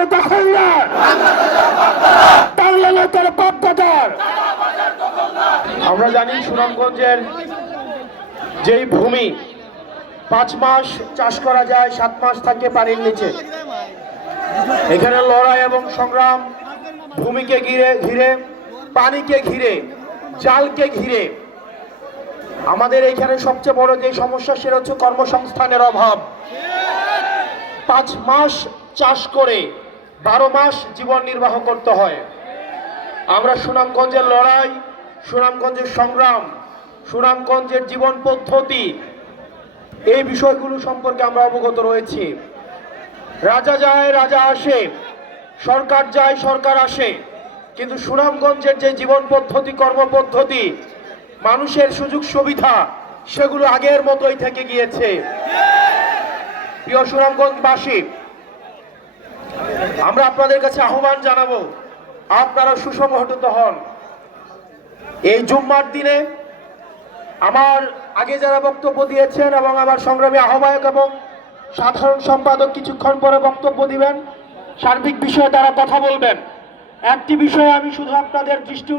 বাজার দখলদার, বাংলা নয় তার বাপদাদার। আমরা জানি সুনামগঞ্জের যেই ভূমি 5 মাস চাষ করা যায়, 7 মাস থাকে পানির নিচে, এখানে লড়াই এবং সংগ্রাম ভূমিকে ঘিরে, পানিকে ঘিরে, জালকে ঘিরে। আমাদের এখানে সবচেয়ে বড় যে সমস্যা সেটা হচ্ছে কর্মসংস্থানের অভাব। 5 মাস চাষ করে 12 মাস জীবন নির্বাহ করতে হয়। আমরা সুনামগঞ্জের লড়াই, সুনামগঞ্জের সংগ্রাম, সুনামগঞ্জের জীবন পদ্ধতি, এই বিষয়গুলো সম্পর্কে আমরা অবগত রয়েছি। রাজা যায় রাজা আসে, সরকার যায় সরকার আসে, কিন্তু সুনামগঞ্জের যে জীবন পদ্ধতি, কর্মপদ্ধতি, মানুষের সুযোগ সুবিধা, সেগুলো আগের মতোই থেকে গিয়েছে। প্রিয় সুনামগঞ্জবাসী, আমরা আপনাদের কাছে আহ্বান জানাবো, আপনারা সুসংগঠিত হন। এই জুম্মার দিনে আমার আগে যারা বক্তব্য দিয়েছেন এবং আমার সংগ্রামী আহ্বায়ক এবং সাধারণ সম্পাদক কিছুক্ষণ পরে বক্তব্য দিবেন, সার্বিক বিষয়ে তারা কথা বলবেন। একটি বিষয়ে আমি শুধু আপনাদের দৃষ্টি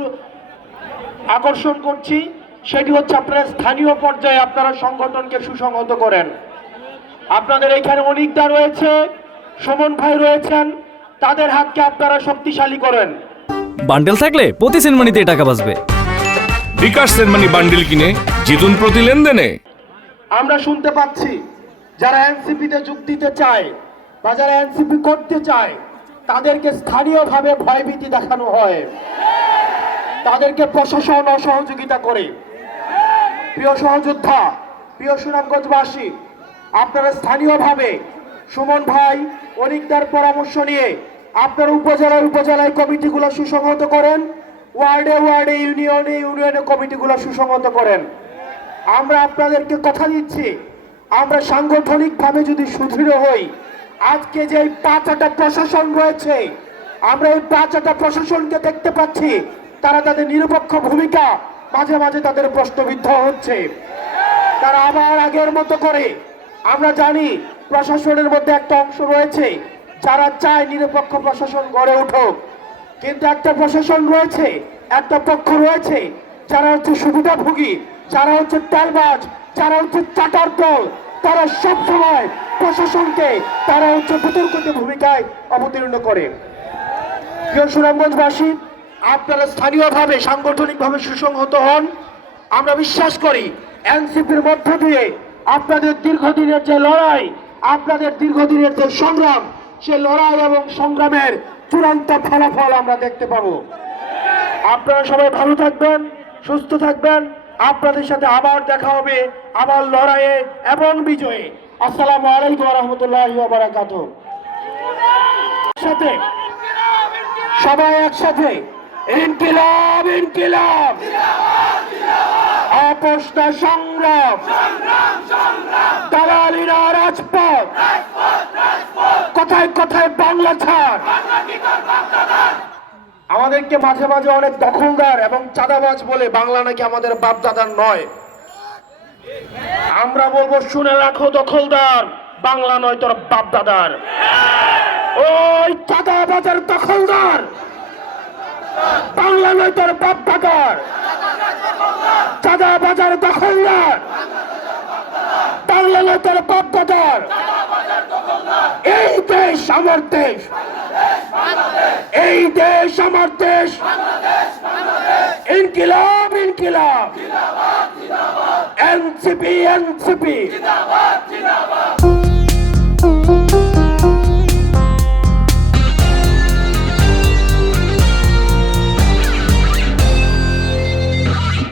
আকর্ষণ করছি, সেটি হচ্ছে আপনারা স্থানীয় পর্যায়ে আপনারা সংগঠনকে সুসংহত করেন। আপনাদের এখানে অনিকদা রয়েছে, সুমন ভাই রয়েছেন, তাদের হাতকে আপনারা শক্তিশালী করেন। বান্ডেল থাকলে প্রতি সেনমানিতে টাকা বাঁচবে। বিকাশ সেনমানি বান্ডেল কিনে জিতুন প্রতি লেনদেনে। আমরা শুনতে পাচ্ছি যারা এনসিপিতে যোগ দিতে চায় বা যারা এনসিপি করতে চায়, তাদেরকে স্থানীয়ভাবে ভয়ভীতি দেখানো হয়, তাদেরকে প্রশাসন অসহযোগিতা করে। প্রিয় সহযোদ্ধা, প্রিয় সুনামগঞ্জবাসী, আপনারা স্থানীয়ভাবে সুমন ভাই অনিকদার পরামর্শ নিয়ে আপনারা উপজেলায় কমিটিগুলো সুসংহত করেন, ওয়ার্ডে ইউনিয়নে কমিটিগুলো সুসংহত করেন। আমরা আপনাদেরকে কথা দিচ্ছি, আমরা সাংগঠনিকভাবে যদি সুদৃঢ় হই, আজকে যে 5টা প্রশাসন রয়েছে, আমরা এই 5টা প্রশাসনকে দেখতে পাচ্ছি, তারা তাদের নিরপেক্ষ ভূমিকা মাঝে মাঝে তাদের প্রশ্নবিদ্ধ হচ্ছে। তারা আবার আগের মতো করে, আমরা জানি প্রশাসনের মধ্যে একটা অংশ রয়েছে যারা চায় নিরপেক্ষ প্রশাসন গড়ে উঠুক, কিন্তু একটা প্রশাসন রয়েছে, একটা পক্ষ রয়েছে যারা হচ্ছে সুবিধাভোগী, যারা হচ্ছে তেলবাজ, যারা হচ্ছে চাটার দল, তারা সবসময় প্রশাসনকে তারা হচ্ছে বিতর্কিত ভূমিকায় অবতীর্ণ করে। প্রিয় সুনামগঞ্জবাসী, আপনারা স্থানীয়ভাবে সাংগঠনিকভাবে সুসংহত হন। আমরা বিশ্বাস করি এনসিপির মধ্য দিয়ে আপনাদের দীর্ঘদিনের যে লড়াই, আপনাদের দীর্ঘদিনের যে সংগ্রাম, সে লড়াই এবং সংগ্রামের চূড়ান্ত ফলাফল আমরা দেখতে পাবো। আপনারা সবাই ভালো থাকবেন, সুস্থ থাকবেন। আপনাদের সাথে আবার দেখা হবে, আবার লড়াইয়ে এবং বিজয়ে। আসসালামু আলাইকুম ওয়া রাহমাতুল্লাহি ওয়া বারাকাতুহু। সাথে সবাই একসাথে ইনকিলাব ইনকিলাব, আপোষ না সংগ্রাম, দালালিরা রাজপথ, কথায় কথায় বাংলা ছাড়। আমাদেরকে মাঝে মাঝে অনেক দখলদার এবং চাঁদাবাজ বলে, বাংলা নাকি আমাদের বাপদাদার নয়। আমরা বলবো, শুনে রাখো দখলদার, বাংলা নয় তোর বাপদাদার। ওই চাঁদাবাজের দখলদার, বাংলা নয় তোর বাপদাদার। চাঁদাবাজার দখলদার, বাংলা নয় তোর বাপদাদার। এই দেশ আমার দেশ, এই দেশ আমার দেশ। ইনকিলাব ইনকিলাব, এনসিপি এনসিপি।